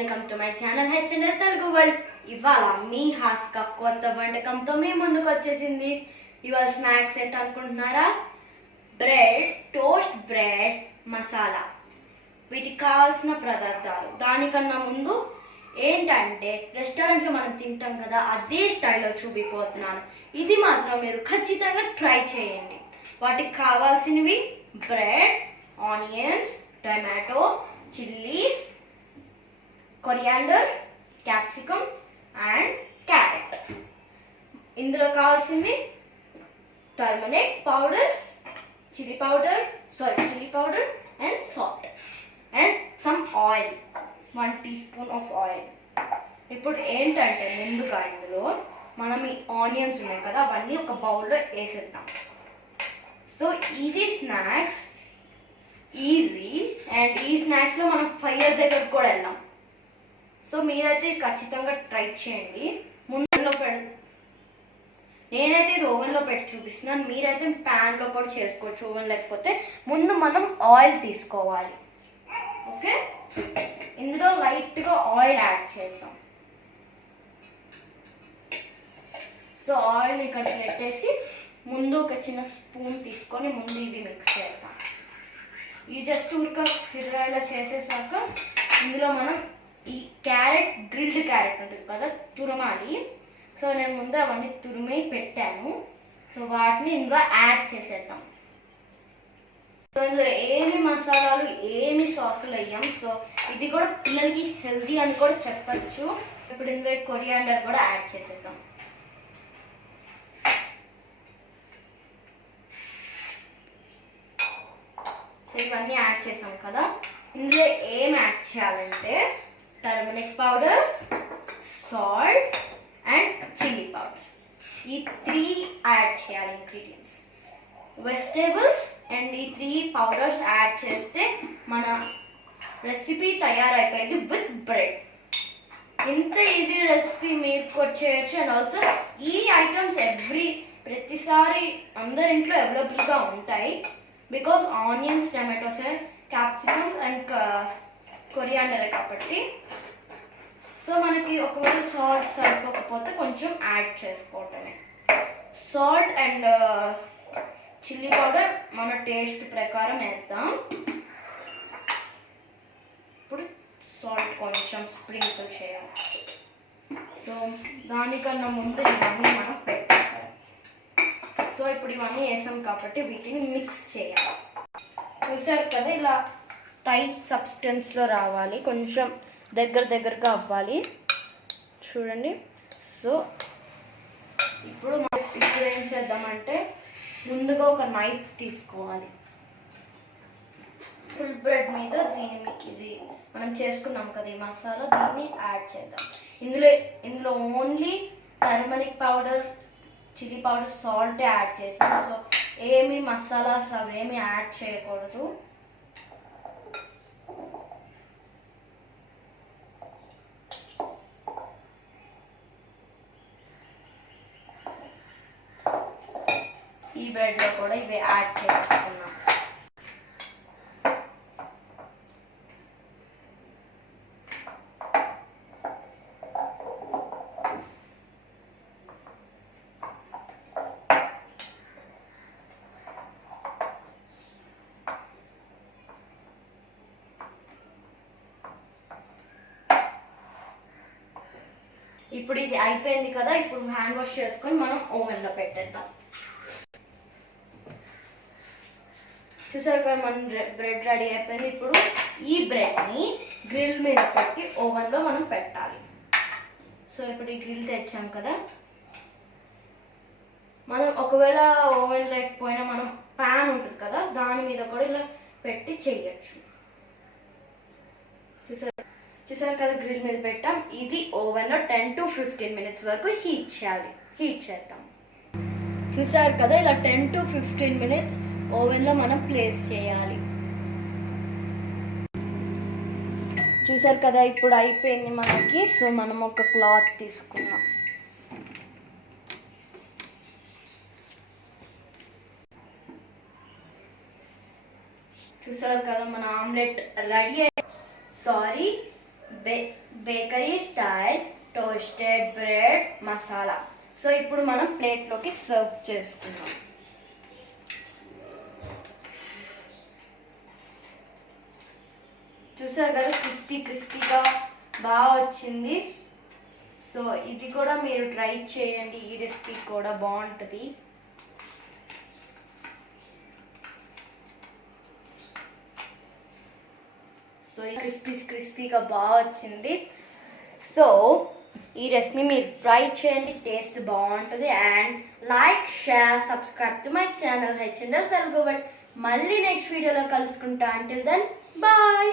Welcome to my channel Telugu world. ఇవాళ మీ హాస్క కొత్త వంటకంతో మీ ముందుకు వచ్చేసింది. ఇవాళ స్నాక్స్ ఏంటి అనుకుంటున్నారా? Bread, toast bread masala. వీటికి కావాల్సిన పదార్థాలు దానికన్నా ముందు ఏంటంటే రెస్టారెంట్లో మనం తింటాం కదా, అదే స్టైల్లో చూపిపోతున్నాను. ఇది మాత్రం మీరు ఖచ్చితంగా ట్రై చేయండి. వాటికి కావాల్సినవి bread, onions, tomato, chillies, coriander, capsicum and carrot. ఇందులో కావాల్సింది turmeric powder, chilli powder and salt and some oil, 1 teaspoon of oil. ఇప్పుడు ఏంటంటే ముందుగా ఇందులో మనం ఈ ఆనియన్స్ ఉన్నాయి కదా, అవన్నీ ఒక బౌల్లో వేసేద్దాం. సో ఇది స్నాక్స్ ఈజీ, అండ్ ఈ స్నాక్స్లో మనం ఫైర్ దగ్గరకు కూడా వెళ్దాం. సో మీరైతే ఖచ్చితంగా ట్రై చేయండి. ముందులో నేనైతే ఇది ఓవెన్లో పెట్టి చూపిస్తున్నాను, మీరైతే ప్యాన్లో కూడా చేసుకోవచ్చు ఓవెన్ లేకపోతే. ముందు మనం ఆయిల్ తీసుకోవాలి. ఓకే, ఇందులో లైట్గా ఆయిల్ యాడ్ చేద్దాం. సో ఆయిల్ ఇక్కడ పెట్టేసి ముందు ఒక చిన్న స్పూన్ తీసుకొని ముందు ఇది మిక్స్ చేద్దాం. ఇది జస్ట్ ఊరిక ఇలా చేసేసాక ఇందులో మనం ఈ క్యారెట్, గ్రిల్డ్ క్యారెట్ ఉంటుంది కదా, తురమాలి. సో నేను ముందు అవన్నీ తురిమి పెట్టాను. సో వాటిని ఇందులో యాడ్ చేసేద్దాం. సో ఇందులో ఏమి మసాలాలు ఏమి సాసులు వేయం. సో ఇది కూడా పిల్లలకి హెల్తీ అని కూడా చెప్పచ్చు. ఇప్పుడు ఇందులో కొరియాండర్ కూడా యాడ్ చేసేద్దాం. సో ఇవన్నీ యాడ్ చేసాం కదా, ఇందులో ఏం యాడ్ చేయాలంటే turmeric powder, salt and chilli powder. ఈ 3 యాడ్ చేయాలి ఇంగ్రీడియంట్స్. వెజిటేబుల్స్ అండ్ ఈ 3 పౌడర్స్ యాడ్ చేస్తే మన రెసిపీ తయారైపోయింది విత్ బ్రెడ్. ఇంత ఈజీ రెసిపీ మీరు కూడా చేయొచ్చు. అండ్ ఆల్సో ఈ ఐటమ్స్ ప్రతిసారి అందరి ఇంట్లో అవైలబుల్గా ఉంటాయి. Because onions, tomatoes, capsicums and coriander కాబట్టి. సో మనకి ఒకవేళ సాల్ట్ సరిపోకపోతే కొంచెం యాడ్ చేసుకోవటమే. సాల్ట్ అండ్ చిల్లీ పౌడర్ మన టేస్ట్ ప్రకారం వేద్దాం. ఇప్పుడు సాల్ట్ కొంచెం స్ప్రింకిల్ చేయాలి. సో దానికన్నా ముందు ఇవన్నీ మనం పెట్టేసాం. సో ఇప్పుడు ఇవన్నీ వేసాం కాబట్టి వీటిని మిక్స్ చేయాలి. చూసారు కదా, ఇలా టైట్ సబ్స్టెన్స్లో రావాలి, కొంచెం దగ్గరగా అవ్వాలి. చూడండి. సో ఇప్పుడు ఏం చేద్దామంటే ముందుగా ఒక నైఫ్ తీసుకోవాలి. ఫుల్ బ్రెడ్ మీద ఇది మనం చేసుకున్నాం కదా ఈ మసాలా, దీన్ని యాడ్ చేద్దాం. ఇందులో only turmeric powder, chilli powder, salt add చేసాం. సో ఏమి మసాలాస్ అవేమి యాడ్ చేయకూడదు. ఈ బ్రెడ్లో కూడా ఇవి యాడ్ చేసుకున్నాం. ఇప్పుడు ఇది అయిపోయింది కదా, ఇప్పుడు హ్యాండ్ వాష్ చేసుకొని మనం ఓవెన్లో పెట్టేద్దాం. చూసారు కదా, మన బ్రెడ్ రెడీ అయిపోయింది. ఇప్పుడు ఈ బ్రెడ్ని గ్రిల్ మీద పెట్టి ఓవెన్లో మనం పెట్టాలి. సో ఇప్పుడు ఈ గ్రిల్ తెచ్చాం కదా, మనం ఒకవేళ ఓవెన్ లేకపోయినా మనం ప్యాన్ ఉంటుంది కదా, దాని మీద కూడా ఇలా పెట్టి చేయొచ్చు. చూసారు కదా, గ్రిల్ మీద పెట్టాం. ఇది ఓవెన్లో 10 to 15 minutes వరకు హీట్ చేద్దాం. చూసారు కదా, ఇలా 10 to 15 minutes ఓవెన్లో మనం ప్లేస్ చేయాలి. చూసారు కదా, ఇప్పుడు అయిపోయింది మనకి. సో మనం ఒక క్లాత్ తీసుకున్నాం. చూసారు కదా, మన omelette ready. Sorry, bakery style toasted bread masala. So ఇప్పుడు మనం ప్లేట్లోకి సర్వ్ చేసుకుందాం. చూసారు కదా, క్రిస్పీగా బాగా వచ్చింది. సో ఇది కూడా మీరు ట్రై చేయండి, ఈ రెసిపీ కూడా బాగుంటుంది. సో క్రిస్పీగా బాగా వచ్చింది. సో ఈ రెసిపీ మీరు ట్రై చేయండి, టేస్ట్ బాగుంటుంది. And like, share, subscribe to my channel హెచ్ఎండల్ తెలుగు. బట్ మళ్ళీ నెక్స్ట్ వీడియోలో కలుసుకుంటా. Until then bye.